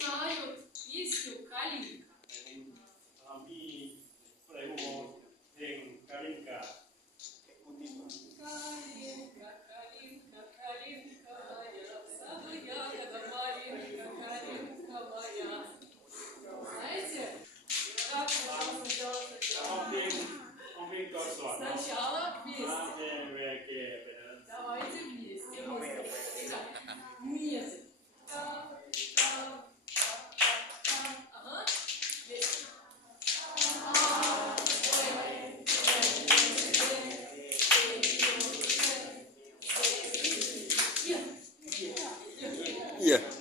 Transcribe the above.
знают песню «Калинка». Калинка, калинка, калинка моя, в саду ягода малинка, калинка моя. Знаете, как можно делать сначала вместе. Давайте вместе. Итак, нет. Ага. Вместе. Yeah.